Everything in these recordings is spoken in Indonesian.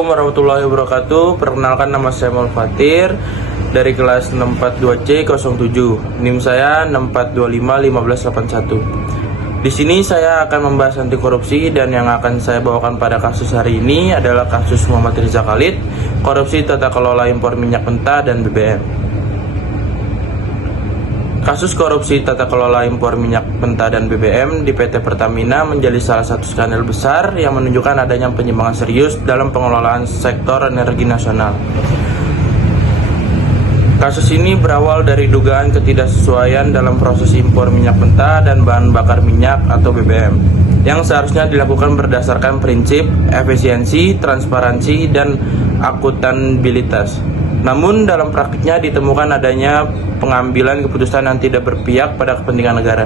Assalamualaikum warahmatullahi wabarakatuh. Perkenalkan, nama saya Muhammad Fatir dari kelas 642C07. NIM saya 64251581. Di sini saya akan membahas anti korupsi, dan yang akan saya bawakan pada kasus hari ini adalah kasus Muhammad Riza Khalid, korupsi tata kelola impor minyak mentah dan BBM. Kasus korupsi tata kelola impor minyak mentah dan BBM di PT Pertamina menjadi salah satu skandal besar yang menunjukkan adanya penyimpangan serius dalam pengelolaan sektor energi nasional. Kasus ini berawal dari dugaan ketidaksesuaian dalam proses impor minyak mentah dan bahan bakar minyak atau BBM yang seharusnya dilakukan berdasarkan prinsip efisiensi, transparansi, dan akuntabilitas. Namun dalam praktiknya ditemukan adanya pengambilan keputusan yang tidak berpihak pada kepentingan negara,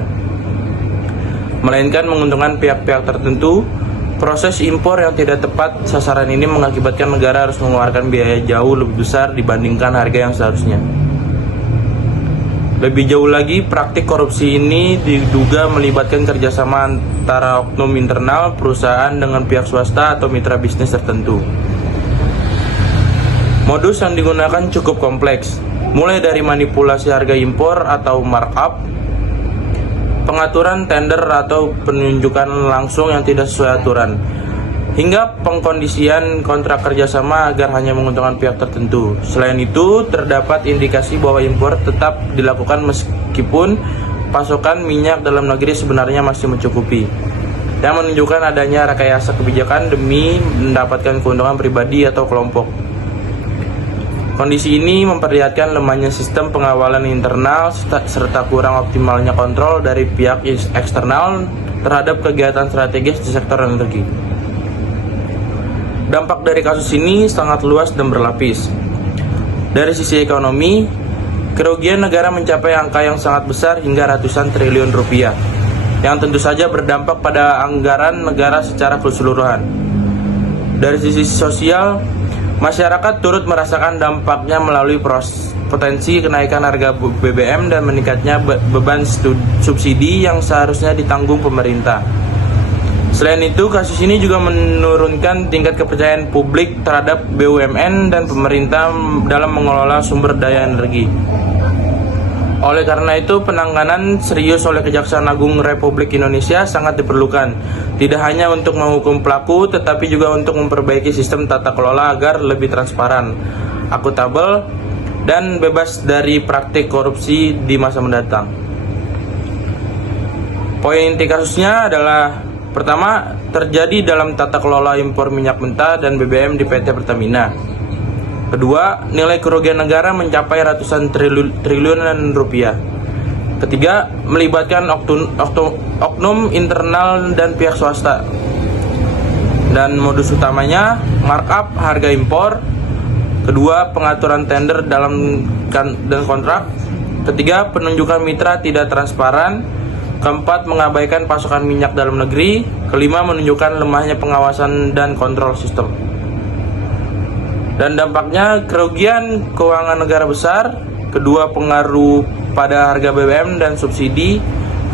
melainkan menguntungkan pihak-pihak tertentu. Proses impor yang tidak tepat sasaran ini mengakibatkan negara harus mengeluarkan biaya jauh lebih besar dibandingkan harga yang seharusnya. Lebih jauh lagi, praktik korupsi ini diduga melibatkan kerjasama antara oknum internal perusahaan dengan pihak swasta atau mitra bisnis tertentu. Modus yang digunakan cukup kompleks, mulai dari manipulasi harga impor atau markup, pengaturan tender atau penunjukan langsung yang tidak sesuai aturan, hingga pengkondisian kontrak kerjasama agar hanya menguntungkan pihak tertentu. Selain itu, terdapat indikasi bahwa impor tetap dilakukan meskipun pasokan minyak dalam negeri sebenarnya masih mencukupi, yang menunjukkan adanya rekayasa kebijakan demi mendapatkan keuntungan pribadi atau kelompok. Kondisi ini memperlihatkan lemahnya sistem pengawalan internal serta kurang optimalnya kontrol dari pihak eksternal terhadap kegiatan strategis di sektor energi. Dampak dari kasus ini sangat luas dan berlapis. Dari sisi ekonomi, kerugian negara mencapai angka yang sangat besar hingga ratusan triliun rupiah, yang tentu saja berdampak pada anggaran negara secara keseluruhan. Dari sisi sosial, masyarakat turut merasakan dampaknya melalui potensi kenaikan harga BBM dan meningkatnya beban subsidi yang seharusnya ditanggung pemerintah. Selain itu, kasus ini juga menurunkan tingkat kepercayaan publik terhadap BUMN dan pemerintah dalam mengelola sumber daya energi. Oleh karena itu, penanganan serius oleh Kejaksaan Agung Republik Indonesia sangat diperlukan, tidak hanya untuk menghukum pelaku, tetapi juga untuk memperbaiki sistem tata kelola agar lebih transparan, akuntabel, dan bebas dari praktik korupsi di masa mendatang. Poin inti kasusnya adalah: pertama, terjadi dalam tata kelola impor minyak mentah dan BBM di PT Pertamina. Kedua, nilai kerugian negara mencapai ratusan triliunan rupiah. Ketiga, melibatkan oknum internal dan pihak swasta. Dan modus utamanya markup harga impor. Kedua, pengaturan tender dan kontrak. Ketiga, penunjukan mitra tidak transparan. Keempat, mengabaikan pasokan minyak dalam negeri. Kelima, menunjukkan lemahnya pengawasan dan kontrol sistem. Dan dampaknya kerugian keuangan negara besar. Kedua, pengaruh pada harga BBM dan subsidi.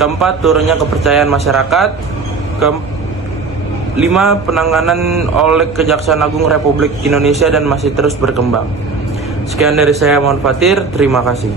Keempat, turunnya kepercayaan masyarakat. Kelima, penanganan oleh Kejaksaan Agung Republik Indonesia dan masih terus berkembang. Sekian dari saya, Muhammad Fatir. Terima kasih.